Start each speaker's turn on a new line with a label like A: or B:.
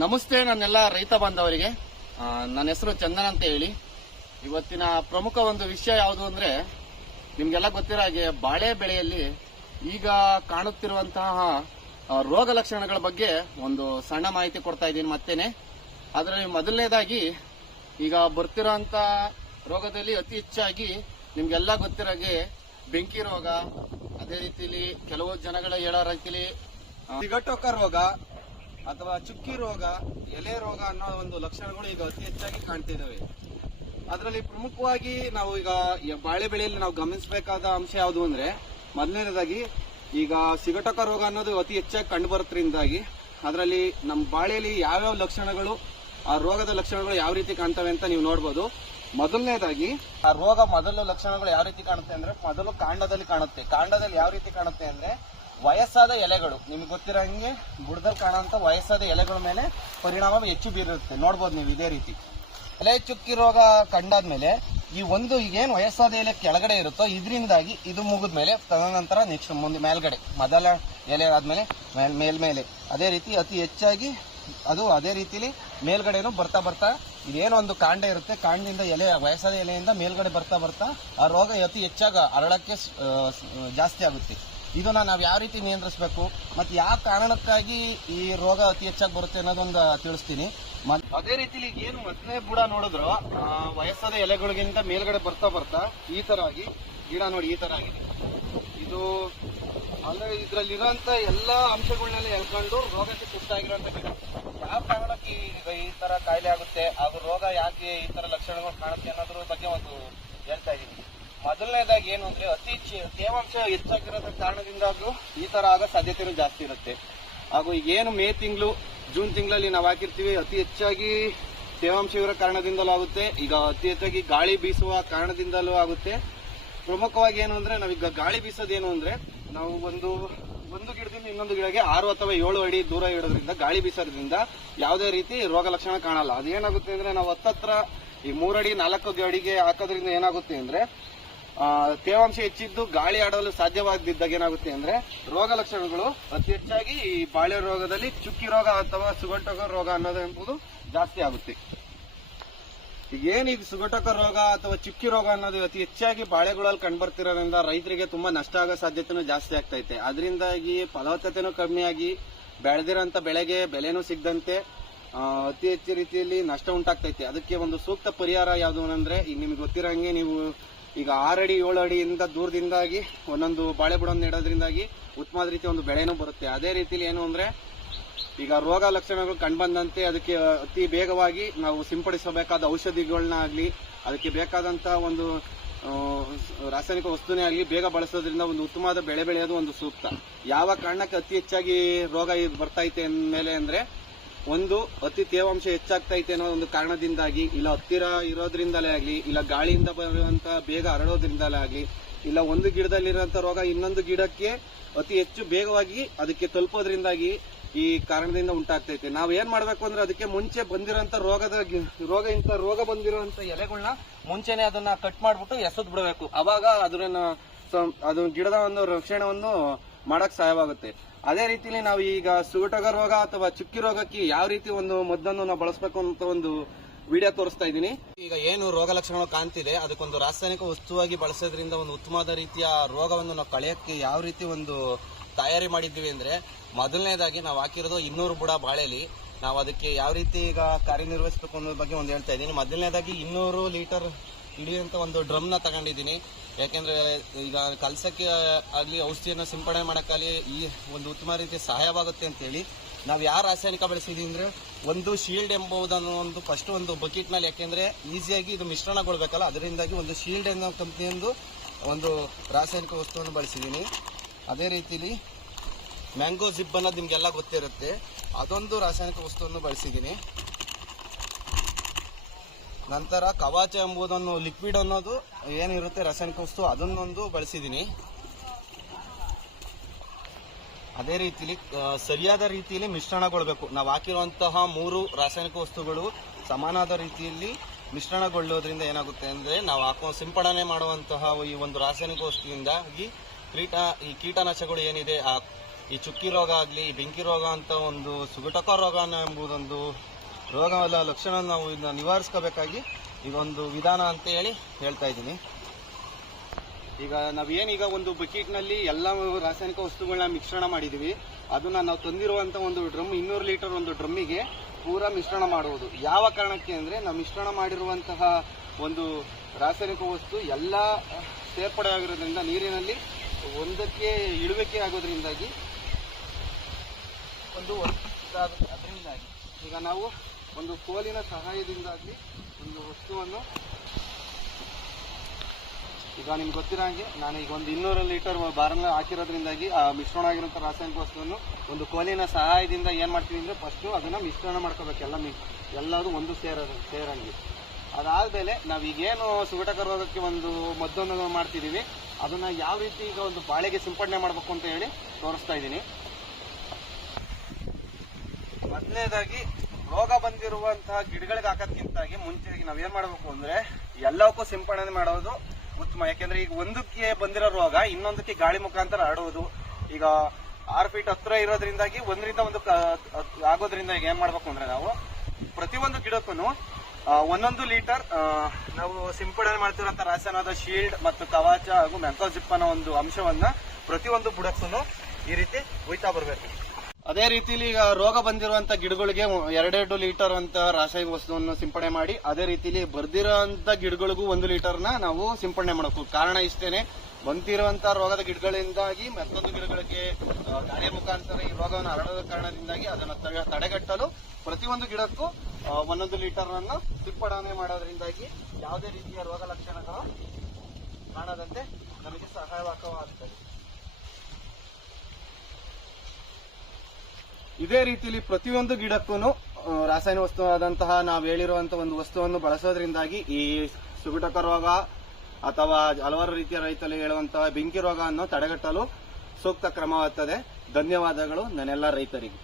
A: ನಮಸ್ತೆ ನನ್ನೆಲ್ಲ ರೈತ ಬಾಂಧವರಿಗೆ. ನನ್ನ ಹೆಸರು ಚಂದನ್ ಅಂತ ಹೇಳಿ. ಇವತ್ತಿನ ಪ್ರಮುಖ ಒಂದು ವಿಷಯ ಯಾವುದು ಅಂದ್ರೆ, ನಿಮ್ಗೆಲ್ಲ ಗೊತ್ತಿರೋ ಹಾಗೆ ಬಾಳೆ ಬೆಳೆಯಲ್ಲಿ ಈಗ ಕಾಣುತ್ತಿರುವಂತಹ ರೋಗ ಲಕ್ಷಣಗಳ ಬಗ್ಗೆ ಒಂದು ಸಣ್ಣ ಮಾಹಿತಿ ಕೊಡ್ತಾ ಇದ್ದೀನಿ ಮತ್ತೇನೆ. ಅದರಲ್ಲಿ ಮೊದಲನೇದಾಗಿ, ಈಗ ಬರ್ತಿರೋಂತ ರೋಗದಲ್ಲಿ ಅತಿ ಹೆಚ್ಚಾಗಿ ನಿಮ್ಗೆಲ್ಲ ಗೊತ್ತಿರೋ ಹಾಗೆ ಬೆಂಕಿ ರೋಗ, ಅದೇ ರೀತಿಲಿ ಕೆಲವು ಜನಗಳ ಹೇಳೋ ರೀತಿಲಿ
B: ಸಿಗಟೋಕ ರೋಗ ಅಥವಾ ಚುಕ್ಕಿ ರೋಗ, ಎಲೆ ರೋಗ ಅನ್ನೋ ಒಂದು ಲಕ್ಷಣಗಳು ಈಗ ಅತಿ ಹೆಚ್ಚಾಗಿ ಕಾಣ್ತಿದ್ದಾವೆ ಅದರಲ್ಲಿ ಪ್ರಮುಖವಾಗಿ ನಾವು ಈಗ ಬಾಳೆ ಬೆಳೆಯಲ್ಲಿ ನಾವು ಗಮನಿಸಬೇಕಾದ ಅಂಶ ಯಾವುದು ಅಂದ್ರೆ, ಮೊದಲನೇದಾಗಿ ಈಗ ಸಿಗಟಕ ರೋಗ ಅನ್ನೋದು ಅತಿ ಹೆಚ್ಚಾಗಿ ಕಂಡು ಬರೋದ್ರಿಂದಾಗಿ ಅದರಲ್ಲಿ ನಮ್ಮ ಬಾಳೆಯಲ್ಲಿ ಯಾವ್ಯಾವ ಲಕ್ಷಣಗಳು, ಆ ರೋಗದ ಲಕ್ಷಣಗಳು ಯಾವ ರೀತಿ ಕಾಣ್ತವೆ ಅಂತ ನೀವು ನೋಡ್ಬೋದು. ಮೊದಲನೇದಾಗಿ ಆ ರೋಗ ಮೊದಲು ಲಕ್ಷಣಗಳು ಯಾವ ರೀತಿ ಕಾಣುತ್ತೆ ಅಂದ್ರೆ, ಮೊದಲು ಕಾಂಡದಲ್ಲಿ ಕಾಣುತ್ತೆ. ಕಾಂಡದಲ್ಲಿ ಯಾವ ರೀತಿ ಕಾಣುತ್ತೆ ಅಂದ್ರೆ ವಯಸ್ಸಾದ ಎಲೆಗಳು. ನಿಮ್ಗೆ ಗೊತ್ತಿರೋ ಹಂಗೆ ಬುಡದಲ್ಲಿ ಕಾಣುವಂತ ವಯಸ್ಸಾದ ಎಲೆಗಳ ಮೇಲೆ ಪರಿಣಾಮ ಹೆಚ್ಚು ಬೀರುತ್ತೆ. ನೋಡ್ಬೋದು ನೀವು ಇದೇ ರೀತಿ. ಎಲೆ ಚುಕ್ಕಿ ರೋಗ ಕಂಡಾದ್ಮೇಲೆ ಈ ಒಂದು ಈಗೇನು ವಯಸ್ಸಾದ ಎಲೆ ಕೆಳಗಡೆ ಇರುತ್ತೋ, ಇದರಿಂದಾಗಿ ಇದು ಮುಗಿದ ಮೇಲೆ ತದನಂತರ ನೆಕ್ಸ್ಟ್ ಮುಂದೆ ಮೇಲ್ಗಡೆ, ಮೊದಲ ಎಲೆ ಆದ್ಮೇಲೆ ಮೇಲ್ ಮೇಲ್ಮೇಲೆ ಅದೇ ರೀತಿ ಅತಿ ಹೆಚ್ಚಾಗಿ ಅದು ಅದೇ ರೀತಿಲಿ ಮೇಲ್ಗಡೆನೂ ಬರ್ತಾ ಬರ್ತಾ ಇದೇನೋ ಒಂದು ಕಾಂಡ ಇರುತ್ತೆ. ಕಾಂಡದಿಂದ ಎಲೆ, ವಯಸ್ಸಾದ ಎಲೆಯಿಂದ ಮೇಲ್ಗಡೆ ಬರ್ತಾ ಬರ್ತಾ ಆ ರೋಗ ಅತಿ ಹೆಚ್ಚಾಗಿ ಹರಡಕ್ಕೆ ಜಾಸ್ತಿ ಆಗುತ್ತೆ. ಇದನ್ನ ನಾವು ಯಾವ ರೀತಿ ನಿಯಂತ್ರಿಸಬೇಕು ಮತ್ತೆ ಯಾವ ಕಾರಣಕ್ಕಾಗಿ ಈ ರೋಗ ಅತಿ ಹೆಚ್ಚಾಗಿ ಬರುತ್ತೆ ಅನ್ನೋದೊಂದು ತಿಳಿಸ್ತೀನಿ. ಅದೇ ರೀತಿಲಿ ಏನು ಮೊದಲನೇ ಬುಡ ನೋಡಿದ್ರು ವಯಸ್ಸಾದ ಎಲೆಗಳಿಗಿಂತ ಮೇಲ್ಗಡೆ ಬರ್ತಾ ಬರ್ತಾ ಈ ತರ ಆಗಿ, ಗಿಡ ನೋಡಿ ಈ ತರ ಆಗಿದೆ. ಇದು ಅಂದ್ರೆ ಇದ್ರಲ್ಲಿರೋಂತ ಎಲ್ಲಾ ಅಂಶಗಳನ್ನೆಲ್ಲ ಎಳ್ಕೊಂಡು ರೋಗಕ್ಕೆ ತುತ್ತಾಗಿರೋಂಥ ಗಿಡ. ಯಾವ ಕಾರಣಕ್ಕೆ ಈಗ ಈ ತರ ಕಾಯಿಲೆ ಆಗುತ್ತೆ, ಹಾಗೂ ರೋಗ ಯಾಕೆ ಈ ತರ ಲಕ್ಷಣಗಳು ಕಾಣುತ್ತೆ ಅನ್ನೋದ್ರ ಬಗ್ಗೆ ಒಂದು ಹೇಳ್ತಾ ಇದೀನಿ. ಮೊದಲನೇದಾಗಿ ಏನು ಅಂದ್ರೆ ಅತಿ ತೇವಾಂಶ ಹೆಚ್ಚಾಗಿರೋದ್ರ ಕಾರಣದಿಂದಾಗ್ಲೂ ಈ ತರ ಆಗೋ ಸಾಧ್ಯತೆನೂ ಜಾಸ್ತಿ ಇರುತ್ತೆ. ಹಾಗೂ ಏನು ಮೇ ತಿಂಗಳು, ಜೂನ್ ತಿಂಗಳಲ್ಲಿ ನಾವು ಹಾಕಿರ್ತೀವಿ, ಅತಿ ಹೆಚ್ಚಾಗಿ ತೇವಾಂಶ ಇರೋ ಕಾರಣದಿಂದಲೂ ಆಗುತ್ತೆ. ಈಗ ಅತಿ ಹೆಚ್ಚಾಗಿ ಗಾಳಿ ಬೀಸುವ ಕಾರಣದಿಂದಲೂ ಆಗುತ್ತೆ. ಪ್ರಮುಖವಾಗಿ ಏನು ಅಂದ್ರೆ ನಾವೀಗ ಗಾಳಿ ಬೀಸೋದೇನು ಅಂದ್ರೆ ನಾವು ಒಂದು ಒಂದು ಗಿಡದಿಂದ ಇನ್ನೊಂದು ಗಿಡಕ್ಕೆ ಆರು ಅಥವಾ ಏಳು ಅಡಿ ದೂರ ಇಡೋದ್ರಿಂದ, ಗಾಳಿ ಬೀಸೋದ್ರಿಂದ ಯಾವುದೇ ರೀತಿ ರೋಗ ಲಕ್ಷಣ ಕಾಣಲ್ಲ. ಅದೇನಾಗುತ್ತೆ ಅಂದ್ರೆ ನಾವು ಹತ್ತತ್ರ ಈ ಮೂರಡಿ ನಾಲ್ಕು ಅಡಿಗೆ ಹಾಕೋದ್ರಿಂದ ಏನಾಗುತ್ತೆ ಅಂದ್ರೆ ತೇವಾಂಶ ಹೆಚ್ಚಿದ್ದು ಗಾಳಿ ಆಡಲು ಸಾಧ್ಯವಾಗದಿದ್ದಾಗ ಏನಾಗುತ್ತೆ ಅಂದ್ರೆ ರೋಗ ಲಕ್ಷಣಗಳು ಅತಿ ಹೆಚ್ಚಾಗಿ ಈ ಬಾಳೆ ರೋಗದಲ್ಲಿ ಚುಕ್ಕಿ ರೋಗ ಅಥವಾ ಸುಗಂಟಕ ರೋಗ ಅನ್ನೋದು ಎಂಬುದು ಜಾಸ್ತಿ ಆಗುತ್ತೆ. ಏನ್ ಇದು ಸುಗಟಕ ರೋಗ ಅಥವಾ ಚುಕ್ಕಿ ರೋಗ ಅನ್ನೋದು ಅತಿ ಹೆಚ್ಚಾಗಿ ಬಾಳೆಗಳಲ್ಲಿ ಕಂಡುಬರ್ತಿರೋದ್ರಿಂದ ರೈತರಿಗೆ ತುಂಬಾ ನಷ್ಟ ಆಗೋ ಸಾಧ್ಯತೆನೂ ಜಾಸ್ತಿ ಆಗ್ತೈತೆ. ಅದರಿಂದಾಗಿ ಫಲವತ್ತತೆನೂ ಕಮ್ಮಿಯಾಗಿ ಬೆಳೆದಿರೋಂಥ ಬೆಳೆಗೆ ಬೆಲೆನೂ ಸಿಗದಂತೆ ಅತಿ ಹೆಚ್ಚು ರೀತಿಯಲ್ಲಿ ನಷ್ಟ ಉಂಟಾಗ್ತೈತೆ. ಅದಕ್ಕೆ ಒಂದು ಸೂಕ್ತ ಪರಿಹಾರ ಯಾವುದು ಅಂದ್ರೆ, ಈಗ ನಿಮ್ಗೆ ಗೊತ್ತಿರೋ ಹಂಗೆ ನೀವು ಈಗ ಆರಡಿ ಏಳು ಅಡಿಯಿಂದ ದೂರದಿಂದಾಗಿ, ಒಂದೊಂದು ಬಾಳೆ ಬುಡವನ್ನು ನೆಡೋದ್ರಿಂದಾಗಿ ಉತ್ತಮ ರೀತಿ ಒಂದು ಬೆಳೆನೂ ಬರುತ್ತೆ. ಅದೇ ರೀತಿಲಿ ಏನು ಅಂದ್ರೆ, ಈಗ ರೋಗ ಲಕ್ಷಣಗಳು ಕಂಡುಬಂದಂತೆ ಅದಕ್ಕೆ ಅತಿ ಬೇಗವಾಗಿ ನಾವು ಸಿಂಪಡಿಸಬೇಕಾದ ಔಷಧಿಗಳನ್ನ ಆಗ್ಲಿ ಅದಕ್ಕೆ ಬೇಕಾದಂತಹ ಒಂದು ರಾಸಾಯನಿಕ ವಸ್ತುನೇ ಆಗಲಿ ಬೇಗ ಬಳಸೋದ್ರಿಂದ ಒಂದು ಉತ್ತಮವಾದ ಬೆಳೆ ಬೆಳೆಯೋದು ಒಂದು ಸೂಕ್ತ. ಯಾವ ಕಾರಣಕ್ಕೆ ಅತಿ ಹೆಚ್ಚಾಗಿ ರೋಗ ಇದು ಬರ್ತೈತೆ ಅಂದ್ಮೇಲೆ ಅಂದ್ರೆ ಒಂದು ಅತಿ ತೇವಾಂಶ ಹೆಚ್ಚಾಗ್ತೈತೆ ಅನ್ನೋ ಒಂದು ಕಾರಣದಿಂದಾಗಿ, ಇಲ್ಲ ಹತ್ತಿರ ಇರೋದ್ರಿಂದಲೇ ಆಗ್ಲಿ, ಇಲ್ಲ ಗಾಳಿಯಿಂದ ಬರುವಂತ ಬೇಗ ಹರಡೋದ್ರಿಂದಲೇ ಆಗ್ಲಿ, ಇಲ್ಲ ಒಂದು ಗಿಡದಲ್ಲಿರುವಂತ ರೋಗ ಇನ್ನೊಂದು ಗಿಡಕ್ಕೆ ಅತಿ ಹೆಚ್ಚು ಬೇಗವಾಗಿ ಅದಕ್ಕೆ ತಲುಪೋದ್ರಿಂದಾಗಿ ಈ ಕಾರಣದಿಂದ ಉಂಟಾಗ್ತೈತೆ. ನಾವ್ ಏನ್ ಮಾಡ್ಬೇಕು ಅಂದ್ರೆ ಅದಕ್ಕೆ ಮುಂಚೆ ಬಂದಿರೋಂತ ರೋಗದ ರೋಗ ಇಂತ ರೋಗ ಬಂದಿರುವಂತ ಎಲೆಗಳನ್ನ ಮುಂಚೆನೆ ಅದನ್ನ ಕಟ್ ಮಾಡ್ಬಿಟ್ಟು ಎಸದ್ ಬಿಡಬೇಕು ಅವಾಗ ಅದ್ರ ಅದು ಗಿಡದ ಒಂದು ರಕ್ಷಣೆಯನ್ನು ಮಾಡಕ್ ಸಹಾಯವಾಗುತ್ತೆ. ಅದೇ ರೀತಿಲಿ ನಾವು ಈಗ ಸುಗಟಗ ರೋಗ ಅಥವಾ ಚುಕ್ಕಿ ರೋಗಕ್ಕೆ ಯಾವ ರೀತಿ ಒಂದು ಮದ್ದನ್ನು ನಾವು ಬಳಸಬೇಕು ಅಂತ ಒಂದು ವಿಡಿಯೋ ತೋರಿಸ್ತಾ ಇದ್ದೀನಿ. ಈಗ ಏನು ರೋಗ ಲಕ್ಷಣಗಳು ಕಾಣ್ತಿದೆ, ಅದಕ್ಕೊಂದು ರಾಸಾಯನಿಕ ವಸ್ತುವಾಗಿ ಬಳಸೋದ್ರಿಂದ ಒಂದು ಉತ್ತಮವಾದ ರೀತಿಯ ರೋಗವನ್ನು ನಾವು ಕಳೆಯಕ್ಕೆ ಯಾವ ರೀತಿ ಒಂದು ತಯಾರಿ ಮಾಡಿದ್ದೀವಿ ಅಂದ್ರೆ, ಮೊದಲನೇದಾಗಿ ನಾವು ಹಾಕಿರೋದು ಇನ್ನೂರು ಬುಡ ಬಾಳೆಲಿ. ನಾವು ಅದಕ್ಕೆ ಯಾವ ರೀತಿ ಈಗ ಕಾರ್ಯನಿರ್ವಹಿಸಬೇಕು ಅನ್ನೋದ್ರ ಬಗ್ಗೆ ಒಂದು ಹೇಳ್ತಾ ಇದ್ದೀನಿ. ಮೊದಲನೇದಾಗಿ ಇನ್ನೂರು ಲೀಟರ್ ಹಿಡಿಯುವಂತ ಒಂದು ಡ್ರಮ್ನ ತಗೊಂಡಿದ್ದೀನಿ. ಯಾಕೆಂದ್ರೆ ಈಗ ಕಲ್ಸಕ್ಕೆ ಆಗಲಿ, ಔಷಧಿಯನ್ನು ಸಿಂಪಡಣೆ ಮಾಡೋಕ್ಕಾಗಲಿ ಈ ಒಂದು ಉತ್ತಮ ರೀತಿ ಸಹಾಯವಾಗುತ್ತೆ ಅಂತೇಳಿ ನಾವು ಯಾವ ರಾಸಾಯನಿಕ ಬಳಸಿದ್ದೀವಿ ಅಂದರೆ ಒಂದು ಶೀಲ್ಡ್ ಎಂಬುದನ್ನು ಒಂದು ಫಸ್ಟ್ ಒಂದು ಬಕೆಟ್ನಲ್ಲಿ ಯಾಕೆಂದ್ರೆ ಈಸಿಯಾಗಿ ಇದು ಮಿಶ್ರಣಗೊಳ್ಬೇಕಲ್ಲ, ಅದರಿಂದಾಗಿ ಒಂದು ಶೀಲ್ಡ್ ಅನ್ನೋ ಕಂಪ್ನಿಯೊಂದು ಒಂದು ರಾಸಾಯನಿಕ ವಸ್ತುವನ್ನು ಬಳಸಿದ್ದೀನಿ ಅದೇ ರೀತಿಲಿ ಮ್ಯಾಂಗೋ ಜಿಪ್ ಅನ್ನೋದು ನಿಮ್ಗೆಲ್ಲ ಗೊತ್ತಿರುತ್ತೆ. ಅದೊಂದು ರಾಸಾಯನಿಕ ವಸ್ತುವನ್ನು ಬಳಸಿದ್ದೀನಿ ನಂತರ ಕವಾಚ ಎಂಬುದನ್ನು ಲಿಕ್ವಿಡ್ ಅನ್ನೋದು ಏನಿರುತ್ತೆ, ರಾಸಾಯನಿಕ ವಸ್ತು, ಅದನ್ನೊಂದು ಬಳಸಿದ್ದೀನಿ. ಅದೇ ರೀತಿಲಿ ಸರಿಯಾದ ರೀತಿಯಲ್ಲಿ ಮಿಶ್ರಣಗೊಳ್ಬೇಕು. ನಾವು ಹಾಕಿರುವಂತಹ ಮೂರು ರಾಸಾಯನಿಕ ವಸ್ತುಗಳು ಸಮಾನಾದ ರೀತಿಯಲ್ಲಿ ಮಿಶ್ರಣಗೊಳ್ಳೋದ್ರಿಂದ ಏನಾಗುತ್ತೆ ಅಂದರೆ, ನಾವು ಹಾಕುವ ಸಿಂಪಡಣೆ ಮಾಡುವಂತಹ ಈ ಒಂದು ರಾಸಾಯನಿಕ ವಸ್ತುವಿಂದಾಗಿ ಕೀಟ ಈ ಕೀಟನಾಶಕಗಳು ಏನಿದೆ, ಆ, ಈ ಚುಕ್ಕಿ ರೋಗ ಆಗಲಿ ಬೆಂಕಿ ರೋಗ ಅಂತ ಒಂದು, ಸುಗಟಕ ರೋಗ ಎಂಬುದೊಂದು ರೋಗವಲ್ಲ ಲಕ್ಷಣ ನಾವು ಇದನ್ನ ನಿವಾರಿಸ್ಕೋಬೇಕಾಗಿ ಒಂದು ವಿಧಾನ ಅಂತ ಹೇಳಿ ಹೇಳ್ತಾ ಇದ್ದೀನಿ. ಈಗ ನಾವೇನೀಗ ಒಂದು ಬಕೆಟ್ನಲ್ಲಿ ಎಲ್ಲ ರಾಸಾಯನಿಕ ವಸ್ತುಗಳನ್ನ ಮಿಶ್ರಣ ಮಾಡಿದೀವಿ ಅದನ್ನ ನಾವು ತಂದಿರುವಂತ ಒಂದು ಡ್ರಮ್ ಇನ್ನೂರು ಲೀಟರ್ ಒಂದು ಡ್ರಮ್ಮಿಗೆ ಪೂರ ಮಿಶ್ರಣ ಮಾಡುವುದು. ಯಾವ ಕಾರಣಕ್ಕೆ ಅಂದ್ರೆ ನಾವು ಮಿಶ್ರಣ ಮಾಡಿರುವಂತಹ ಒಂದು ರಾಸಾಯನಿಕ ವಸ್ತು ಎಲ್ಲ ಸೇರ್ಪಡೆ ಆಗಿರೋದ್ರಿಂದ ನೀರಿನಲ್ಲಿ ಒಂದಕ್ಕೆ ಇಳುವಿಕೆ ಆಗೋದ್ರಿಂದಾಗಿ ಒಂದು ಅದರಿಂದಾಗಿ. ಈಗ ನಾವು ಒಂದು ಕೋಲಿನ ಸಹಾಯದಿಂದಾಗಿ ಒಂದು ವಸ್ತುವನ್ನು. ಈಗ ನಿಮ್ಗೆ ಗೊತ್ತಿರೋ ಹಾಗೆ ನಾನು ಈಗ ಒಂದು ಇನ್ನೂರು ಲೀಟರ್ ಬಾರನ್ನ ಹಾಕಿರೋದ್ರಿಂದಾಗಿ ಆ ಮಿಶ್ರಣ ಆಗಿರುವಂಥ ರಾಸಾಯನಿಕ ವಸ್ತುವನ್ನು ಒಂದು ಕೋಲಿನ ಸಹಾಯದಿಂದ ಏನು ಮಾಡ್ತೀವಿ ಅಂದರೆ ಫಸ್ಟು ಅದನ್ನು ಮಿಶ್ರಣ ಮಾಡ್ಕೋಬೇಕು. ಎಲ್ಲ ಮಿ ಎಲ್ಲದು ಒಂದು ಸೇರ ಸೇರಂಗೆ. ಅದಾದಮೇಲೆ ನಾವು ಈಗೇನು ಸುಗಟಕ ರೋಗಕ್ಕೆ ಒಂದು ಮದ್ದನ್ನು ಮಾಡ್ತಿದ್ದೀವಿ ಅದನ್ನು ಯಾವ ರೀತಿ ಈಗ ಒಂದು ಬಾಳೆಗೆ ಸಿಂಪಡಣೆ ಮಾಡಬೇಕು ಅಂತ ಹೇಳಿ ತೋರಿಸ್ತಾ ಇದ್ದೀನಿ. ಮೊದಲನೇದಾಗಿ ರೋಗ ಬಂದಿರುವಂತಹ ಗಿಡಗಳಿಗೆ ಹಾಕೋದ್ಕಿಂತಾಗಿ ಮುಂಚೆ ನಾವೇನ್ ಮಾಡಬೇಕು ಅಂದ್ರೆ ಎಲ್ಲವಕ್ಕೂ ಸಿಂಪಡಣೆ ಮಾಡೋದು ಉತ್ತಮ. ಯಾಕೆಂದ್ರೆ ಈಗ ಒಂದಕ್ಕೆ ಬಂದಿರೋ ರೋಗ ಇನ್ನೊಂದಕ್ಕೆ ಗಾಳಿ ಮುಖಾಂತರ ಹರಡುವುದು. ಈಗ ಆರು ಫೀಟ್ ಹತ್ರ ಇರೋದ್ರಿಂದಾಗಿ ಒಂದರಿಂದ ಒಂದು ಆಗೋದ್ರಿಂದ ಈಗ ಏನ್ ಮಾಡ್ಬೇಕು ಅಂದ್ರೆ ನಾವು ಪ್ರತಿಯೊಂದು ಗಿಡಕ್ಕೂ ಒಂದೊಂದು ಲೀಟರ್ ನಾವು ಸಿಂಪಡಣೆ ಮಾಡ್ತಿರೋಂಥ ರಾಸಾಯನದ ಶೀಲ್ಡ್ ಮತ್ತು ಕವಾಚ ಹಾಗೂ ಮೆಂಥೋಜಿಪ್ ಅನ್ನೋ ಒಂದು ಅಂಶವನ್ನ ಪ್ರತಿಯೊಂದು ಬುಡಕ್ಕೂ ಈ ರೀತಿ ಒಯ್ತಾ ಬರಬೇಕು. ಅದೇ ರೀತಿಲಿ ಈಗ ರೋಗ ಬಂದಿರುವಂತ ಗಿಡಗಳಿಗೆ ಎರಡೆರಡು ಲೀಟರ್ ಅಂತ ರಾಸಾಯನಿಕ ವಸ್ತುವನ್ನು ಸಿಂಪಡಣೆ ಮಾಡಿ, ಅದೇ ರೀತಿಲಿ ಬರ್ದಿರೋಂತ ಗಿಡಗಳಿಗೂ ಒಂದು ಲೀಟರ್ನ ನಾವು ಸಿಂಪಡಣೆ ಮಾಡಬೇಕು. ಕಾರಣ ಇಷ್ಟೇನೆ, ಬಂದಿರುವಂತ ರೋಗದ ಗಿಡಗಳಿಂದಾಗಿ ಮತ್ತೊಂದು ಗಿಡಗಳಿಗೆ ಗಾಳಿಯ ಮುಖಾಂತರ ಈ ರೋಗವನ್ನು ಹರಡದ ಕಾರಣದಿಂದಾಗಿ ಅದನ್ನು ತಡೆ- ತಡೆಗಟ್ಟಲು ಪ್ರತಿಯೊಂದು ಗಿಡಕ್ಕೂ ಒಂದೊಂದು ಲೀಟರ್ ಅನ್ನು ಸಿಂಪಡಣೆ ಮಾಡೋದ್ರಿಂದಾಗಿ ಯಾವುದೇ ರೀತಿಯ ರೋಗ ಲಕ್ಷಣಗಳು ಕಾಣದಂತೆ ನಮಗೆ ಸಹಾಯವಾಗುತ್ತದೆ ಇದೇ ರೀತಿಲಿ ಪ್ರತಿಯೊಂದು ಗಿಡಕ್ಕೂ ರಾಸಾಯನಿಕ ವಸ್ತುವಾದಂತಹ ನಾವು ಹೇಳಿರುವಂತಹ ಒಂದು ವಸ್ತುವನ್ನು ಬಳಸೋದ್ರಿಂದಾಗಿ ಈ ಸುಗುಟಕ ರೋಗ ಅಥವಾ ಹಲವಾರು ರೀತಿಯ ರೈತರು ಹೇಳುವಂತಹ ಬೆಂಕಿ ರೋಗವನ್ನು ತಡೆಗಟ್ಟಲು ಸೂಕ್ತ ಕ್ರಮವಾಗುತ್ತದೆ ಧನ್ಯವಾದಗಳು ನನ್ನೆಲ್ಲ ರೈತರಿಗೆ.